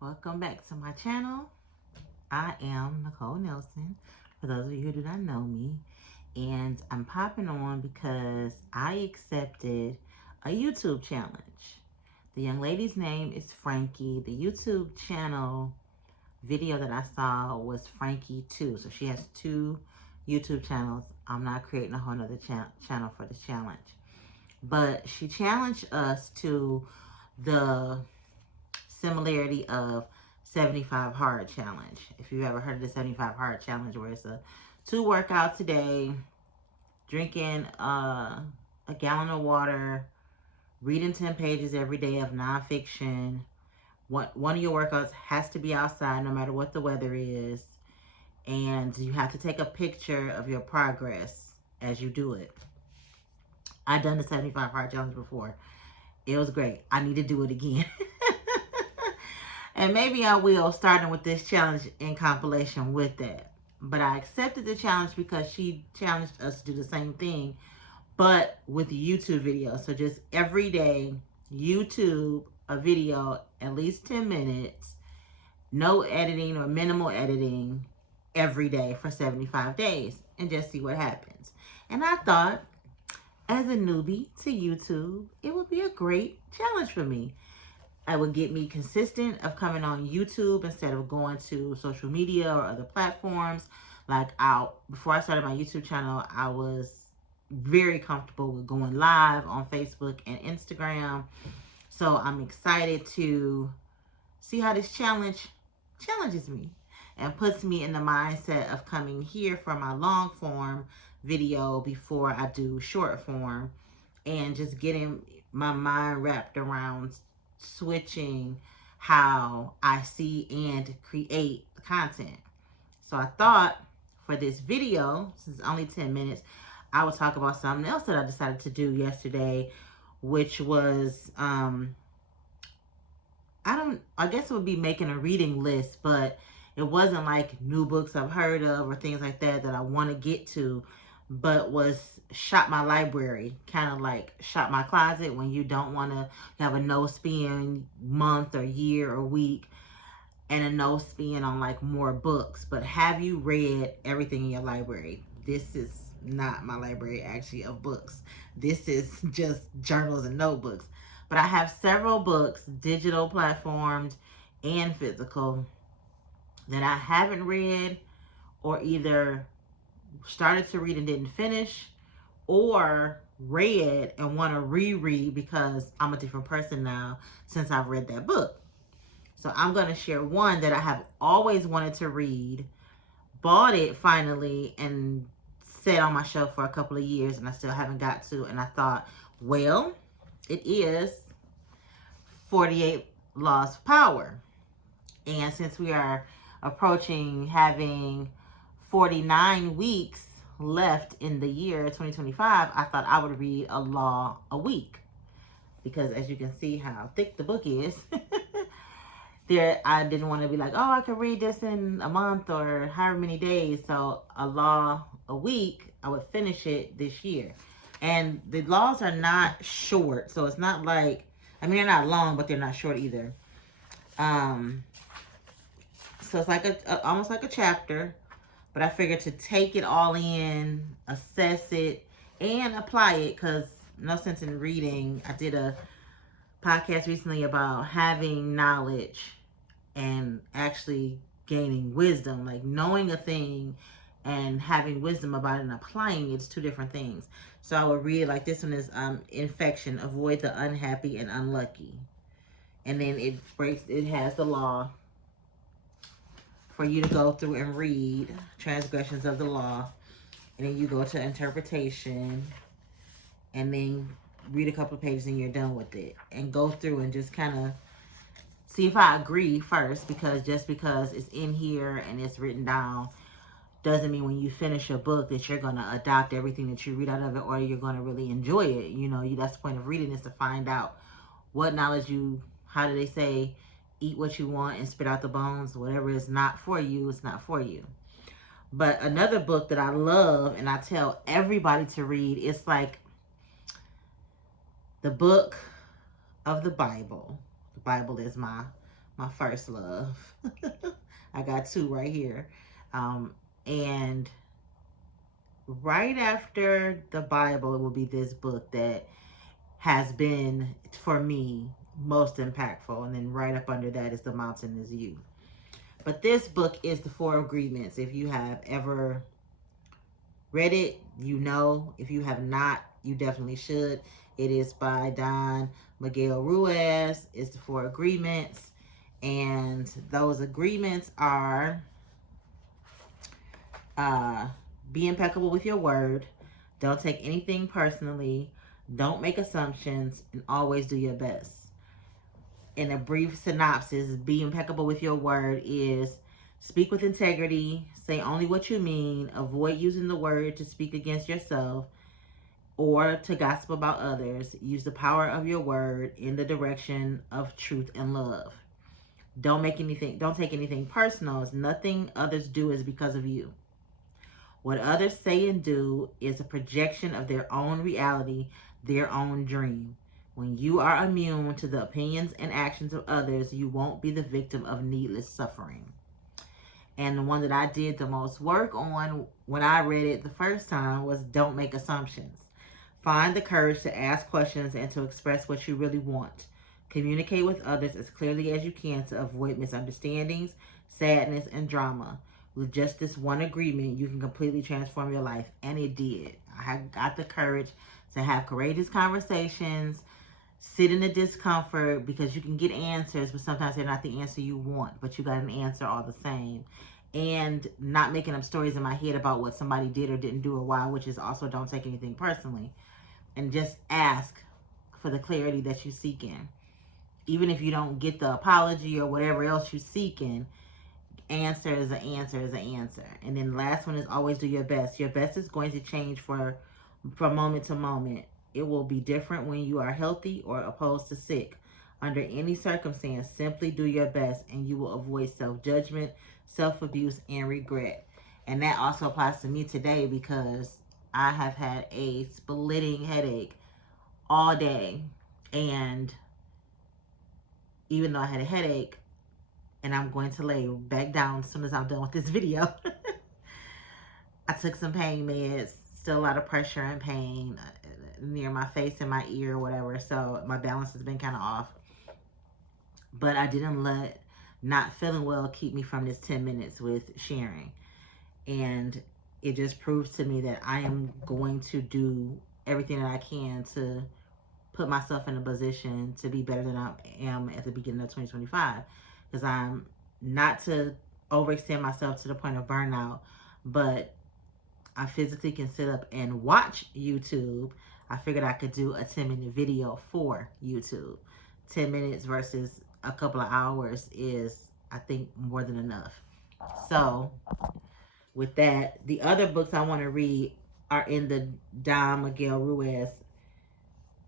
Welcome back to my channel. I am Nicole Nelson, for those of you who do not know me. And I'm popping on because I accepted a YouTube challenge. The young lady's name is Frankie. The YouTube channel video that I saw was Frankie 2. So she has 2 YouTube channels. I'm not creating a whole nother channel for this challenge. But she challenged us to the similarity of 75 hard challenge. If you've ever heard of the 75 hard challenge, where it's 2 workouts a day, drinking a gallon of water, reading 10 pages every day of nonfiction. One of your workouts has to be outside no matter what the weather is, and you have to take a picture of your progress as you do it. I've done the 75 hard challenge before. It was great. I need to do it again. And maybe I will, starting with this challenge in compilation with that. But I accepted the challenge because she challenged us to do the same thing, but with YouTube videos. So just every day, YouTube a video, at least 10 minutes, no editing or minimal editing every day for 75 days, and just see what happens. And I thought, as a newbie to YouTube, it would be a great challenge for me. It would get me consistent of coming on YouTube instead of going to social media or other platforms. Before I started my YouTube channel, I was very comfortable with going live on Facebook and Instagram. So I'm excited to see how this challenge challenges me and puts me in the mindset of coming here for my long form video before I do short form, and just getting my mind wrapped around switching how I see and create the content. So I thought for this video, since it's only 10 minutes, I would talk about something else that I decided to do yesterday, which was, I guess it would be making a reading list, but it wasn't like new books I've heard of or things like that I want to get to, but was shop my library, kind of like shop my closet when you don't want to have a no spend month or year or week and a no spend on like more books. But have you read everything in your library? This is not my library actually of books. This is just journals and notebooks. But I have several books, digital platformed and physical, that I haven't read, or either started to read and didn't finish, or read and want to reread because I'm a different person now since I've read that book. So I'm going to share one that I have always wanted to read, bought it finally, and sat on my shelf for a couple of years, and I still haven't got to. And I thought, well, it is 48 Laws of Power. And since we are approaching having 49 weeks left in the year 2025, I thought I would read a law a week, because as you can see how thick the book is, I didn't want to be like, oh, I could read this in a month or however many days. So a law a week, I would finish it this year. And the laws are not short, so it's not like, they're not long, but they're not short either. So it's like almost like a chapter, but I figured to take it all in, assess it, and apply it, because no sense in reading. I did a podcast recently about having knowledge and actually gaining wisdom, like knowing a thing and having wisdom about it and applying it's 2 different things. So I would read, like this one is infection, avoid the unhappy and unlucky. And then it has the law for you to go through and read, transgressions of the law, and then you go to interpretation, and then read a couple of pages and you're done with it, and go through and just kind of see if I agree first, because just because it's in here and it's written down doesn't mean when you finish a book that you're going to adopt everything that you read out of it, or you're going to really enjoy it. That's the point of reading, is to find out what knowledge how do they say, eat what you want and spit out the bones. Whatever is not for you, it's not for you. But another book that I love and I tell everybody to read, it's like the book of the Bible. The Bible is my my first love. I got two right here. And right after the Bible, it will be this book that has been, for me, most impactful. And then right up under that is The Mountain Is You. But this book is The Four Agreements. If you have ever read it, you know. If you have not, you definitely should. It is by Don Miguel Ruiz. It's The Four Agreements. And those agreements are be impeccable with your word. Don't take anything personally. Don't make assumptions. And always do your best. In a brief synopsis, be impeccable with your word is speak with integrity, say only what you mean, avoid using the word to speak against yourself or to gossip about others. Use the power of your word in the direction of truth and love. Don't take anything personal. Nothing others do is because of you. What others say and do is a projection of their own reality, their own dream. When you are immune to the opinions and actions of others, you won't be the victim of needless suffering. And the one that I did the most work on when I read it the first time was don't make assumptions. Find the courage to ask questions and to express what you really want. Communicate with others as clearly as you can to avoid misunderstandings, sadness, and drama. With just this one agreement, you can completely transform your life. And it did. I got the courage to have courageous conversations, sit in the discomfort, because you can get answers, but sometimes they're not the answer you want, but you got an answer all the same. And not making up stories in my head about what somebody did or didn't do or why, which is also don't take anything personally. And just ask for the clarity that you're seeking. Even if you don't get the apology or whatever else you're seeking, answer is an answer is an answer. And then the last one is always do your best. Your best is going to change from moment to moment. It will be different when you are healthy or opposed to sick. Under any circumstance, simply do your best and you will avoid self-judgment, self-abuse, and regret. And that also applies to me today because I have had a splitting headache all day. And even though I had a headache, and I'm going to lay back down as soon as I'm done with this video, I took some pain meds, still a lot of pressure and pain near my face and my ear or whatever. So my balance has been kind of off. But I didn't let not feeling well keep me from this 10 minutes with sharing. And it just proves to me that I am going to do everything that I can to put myself in a position to be better than I am at the beginning of 2025. Because I'm not to overextend myself to the point of burnout, but I physically can sit up and watch YouTube. I figured I could do a 10-minute video for YouTube. 10 minutes versus a couple of hours is, I think, more than enough. So, with that, the other books I want to read are in the Don Miguel Ruiz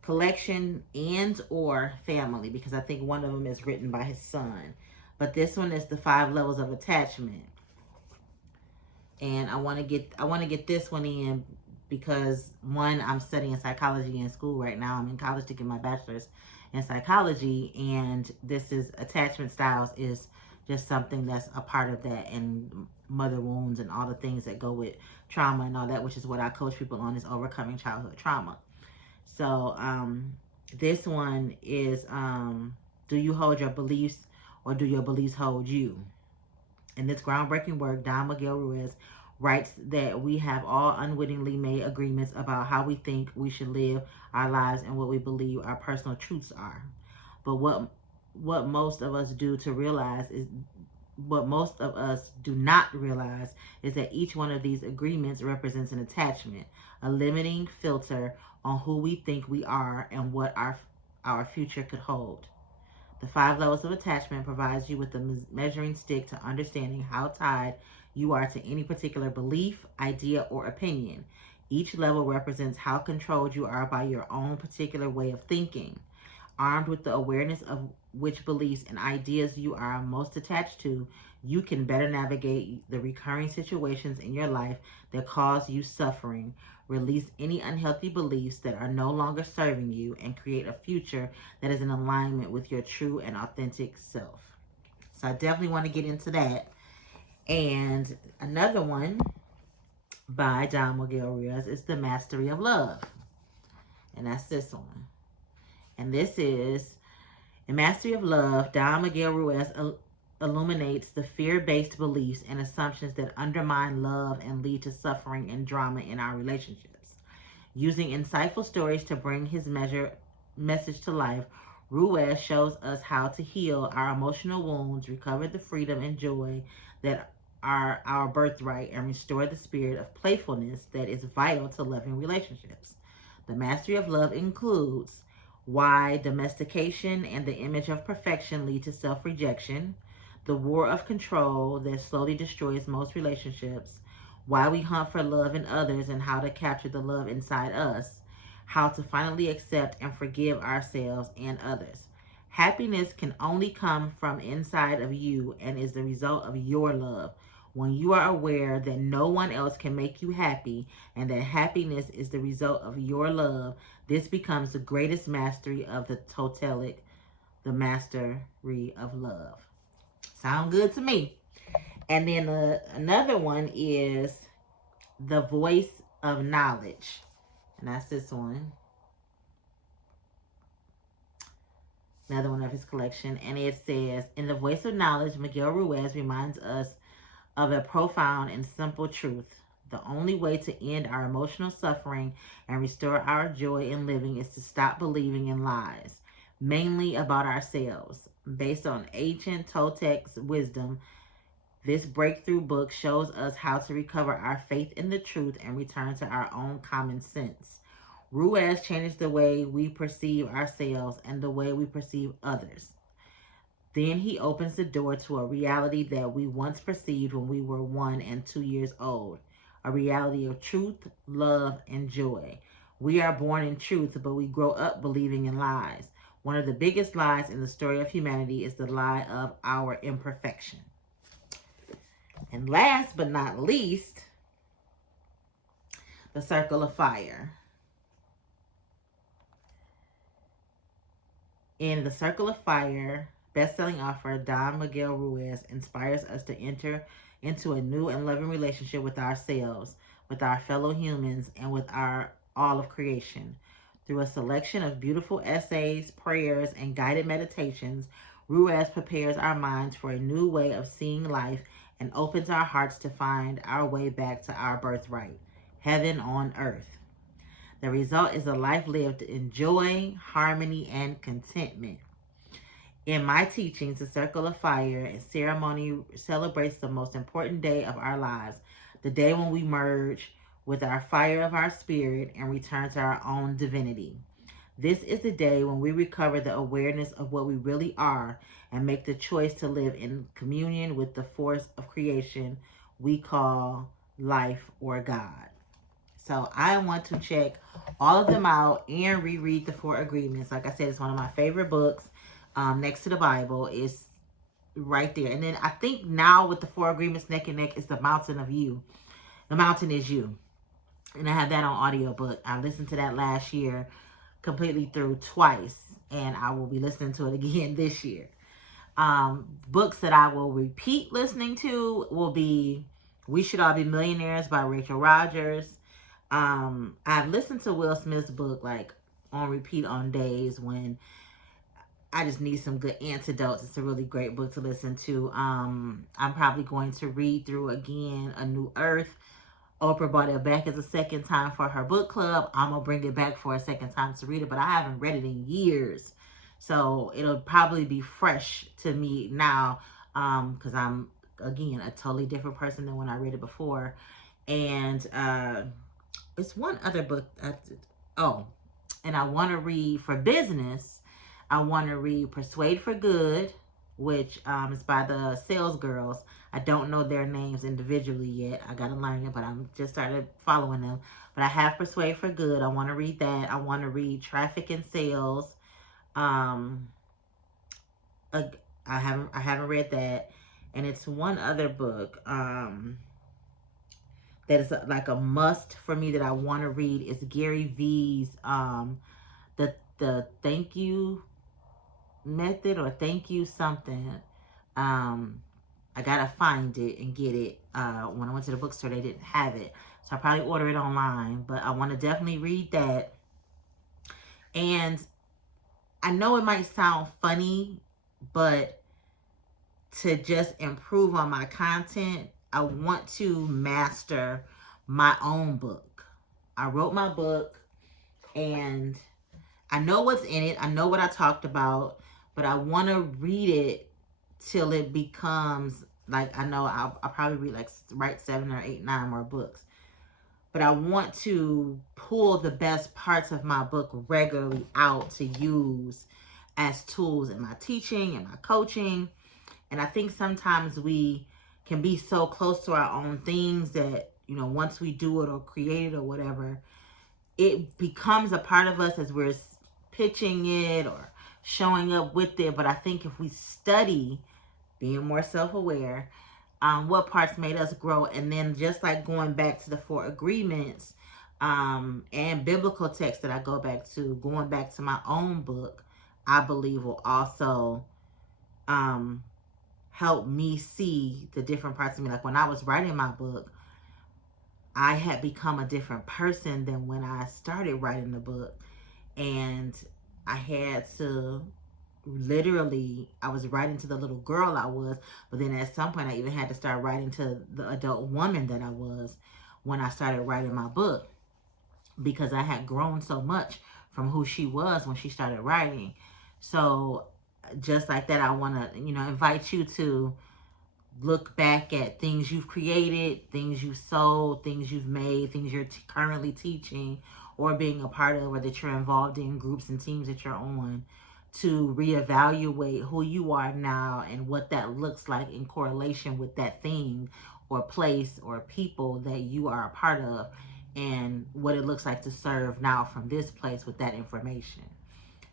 collection and or family, because I think one of them is written by his son. But this one is the 5 levels of attachment. And I want to get this one in because, one, I'm studying psychology in school right now. I'm in college to get my bachelor's in psychology, and this is attachment styles is just something that's a part of that, and mother wounds and all the things that go with trauma and all that, which is what I coach people on, is overcoming childhood trauma. So this one is do you hold your beliefs or do your beliefs hold you? In this groundbreaking work, Don Miguel Ruiz writes that we have all unwittingly made agreements about how we think we should live our lives and what we believe our personal truths are. But what most of us do not realize is that each one of these agreements represents an attachment, a limiting filter on who we think we are and what our future could hold. The 5 levels of attachment provides you with a measuring stick to understanding how tied you are to any particular belief, idea, or opinion. Each level represents how controlled you are by your own particular way of thinking. Armed with the awareness of which beliefs and ideas you are most attached to, you can better navigate the recurring situations in your life that cause you suffering, release any unhealthy beliefs that are no longer serving you, and create a future that is in alignment with your true and authentic self. So I definitely want to get into that. And another one by Don Miguel Ruiz is The Mastery of Love. And that's this one. And this is In Mastery of Love, Don Miguel Ruiz illuminates the fear-based beliefs and assumptions that undermine love and lead to suffering and drama in our relationships. Using insightful stories to bring his message to life, Ruiz shows us how to heal our emotional wounds, recover the freedom and joy that are our birthright, and restore the spirit of playfulness that is vital to loving relationships. The mastery of love includes why domestication and the image of perfection lead to self-rejection, the war of control that slowly destroys most relationships, why we hunt for love in others and how to capture the love inside us, how to finally accept and forgive ourselves and others. Happiness can only come from inside of you and is the result of your love. When you are aware that no one else can make you happy and that happiness is the result of your love, this becomes the greatest mastery of the totalic, the mastery of love. Sound good to me. And then another one is The Voice of Knowledge. And that's this one. Another one of his collection. And it says, in The Voice of Knowledge, Miguel Ruiz reminds us of a profound and simple truth. The only way to end our emotional suffering and restore our joy in living is to stop believing in lies, mainly about ourselves. Based on ancient Toltec wisdom, this breakthrough book shows us how to recover our faith in the truth and return to our own common sense. Ruiz changes the way we perceive ourselves and the way we perceive others. Then he opens the door to a reality that we once perceived when we were 1 and 2 years old. A reality of truth, love, and joy. We are born in truth, but we grow up believing in lies. One of the biggest lies in the story of humanity is the lie of our imperfection. And last but not least, The Circle of Fire. In The Circle of Fire, best-selling author Don Miguel Ruiz inspires us to enter into a new and loving relationship with ourselves, with our fellow humans, and with all of creation. Through a selection of beautiful essays, prayers, and guided meditations, Ruiz prepares our minds for a new way of seeing life and opens our hearts to find our way back to our birthright, heaven on earth. The result is a life lived in joy, harmony, and contentment. In my teachings, the Circle of Fire and ceremony celebrates the most important day of our lives, the day when we merge with our fire of our spirit and return to our own divinity. This is the day when we recover the awareness of what we really are and make the choice to live in communion with the force of creation we call life or God. So I want to check all of them out and reread the Four Agreements. Like I said, it's one of my favorite books. Next to the Bible is right there. And then I think now with the Four Agreements neck and neck is The Mountain of You. The Mountain is You. And I have that on audiobook. I listened to that last year completely through twice. And I will be listening to it again this year. Books that I will repeat listening to will be We Should All Be Millionaires by Rachel Rogers. I've listened to Will Smith's book like on repeat on days when I just need some good antidotes. It's a really great book to listen to. I'm probably going to read through again A New Earth. Oprah brought it back as a second time for her book club. I'm going to bring it back for a second time to read it, but I haven't read it in years. So it'll probably be fresh to me now because I'm, again, a totally different person than when I read it before. And it's one other book. And I want to read for business. I want to read Persuade for Good, which is by the Sales Girls. I don't know their names individually yet. I got to learn it, but I'm just started following them. But I have Persuade for Good. I want to read that. I want to read Traffic and Sales. I haven't read that. And it's one other book that is like a must for me that I want to read. Is Gary V's the Thank You Method or Thank You something. I gotta find it and get it. When I went to the bookstore, they didn't have it. So I'll probably order it online. But I want to definitely read that. And I know it might sound funny, but to just improve on my content, I want to master my own book. I wrote my book and I know what's in it. I know what I talked about, but I want to read it till it becomes like, I know I'll probably read like write 7 or 8, 9 more books. But I want to pull the best parts of my book regularly out to use as tools in my teaching and my coaching. And I think sometimes we can be so close to our own things that, you know, once we do it or create it or whatever, it becomes a part of us as we're pitching it or showing up with it. But I think if we study being more self-aware, what parts made us grow, and then just like going back to the 4 agreements and biblical texts that I go back to, going back to my own book, I believe will also help me see the different parts of me. Like when I was writing my book, I had become a different person than when I started writing the book. And I had to literally, I was writing to the little girl I was, but then at some point I even had to start writing to the adult woman that I was when I started writing my book, because I had grown so much from who she was when she started writing. So just like that, I want to, you know, invite you to look back at things you've created, things you've sold, things you've made, things you're currently teaching or being a part of, or that you're involved in, groups and teams that you're on, to reevaluate who you are now and what that looks like in correlation with that thing or place or people that you are a part of, and what it looks like to serve now from this place with that information.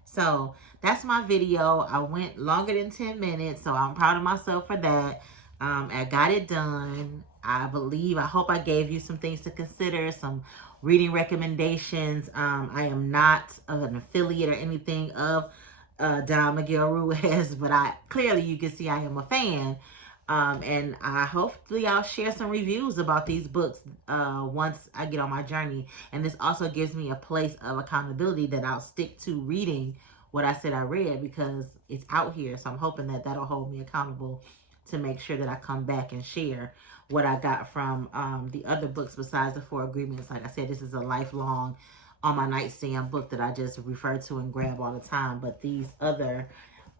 So that's my video. I went longer than 10 minutes, so I'm proud of myself for that. I got it done. I hope I gave you some things to consider, some reading recommendations. I am not an affiliate or anything of Don Miguel Ruiz, but clearly you can see I am a fan. And hopefully I'll share some reviews about these books once I get on my journey. And this also gives me a place of accountability that I'll stick to reading what I said I read, because it's out here. So I'm hoping that that'll hold me accountable to make sure that I come back and share what I got from the other books besides the 4 agreements. Like I said, this is a lifelong on my nightstand book that I just refer to and grab all the time. But these other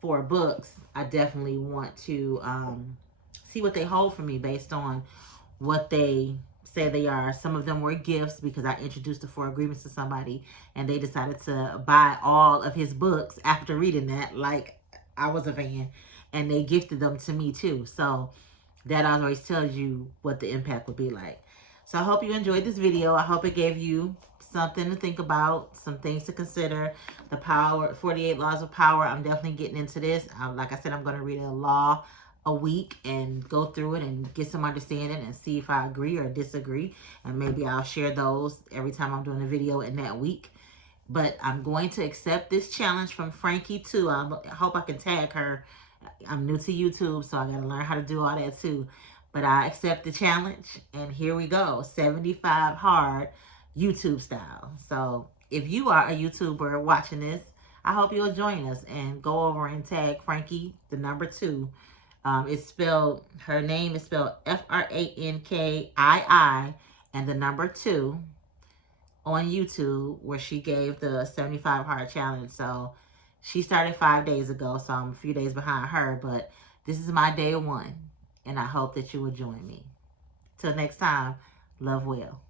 4 books, I definitely want to see what they hold for me based on what they say they are. Some of them were gifts because I introduced the 4 agreements to somebody and they decided to buy all of his books after reading that, like I was a fan, and they gifted them to me too. So that always tells you what the impact would be like. So I hope you enjoyed this video. I hope it gave you something to think about, some things to consider. The 48 laws of power. I'm definitely getting into this. Like I said, I'm going to read a law a week and go through it and get some understanding and see if I agree or disagree. And maybe I'll share those every time I'm doing a video in that week. But I'm going to accept this challenge from Frankie too. I hope I can tag her. I'm new to YouTube, so I got to learn how to do all that too. But I accept the challenge, and here we go. 75 hard YouTube style. So if you are a YouTuber watching this, I hope you'll join us and go over and tag Frankie, the number 2. It's spelled, her name is spelled Frankii and the number 2 on YouTube, where she gave the 75 hard challenge. So she started 5 days ago, so I'm a few days behind her, but this is my day 1, and I hope that you will join me. Till next time, love well.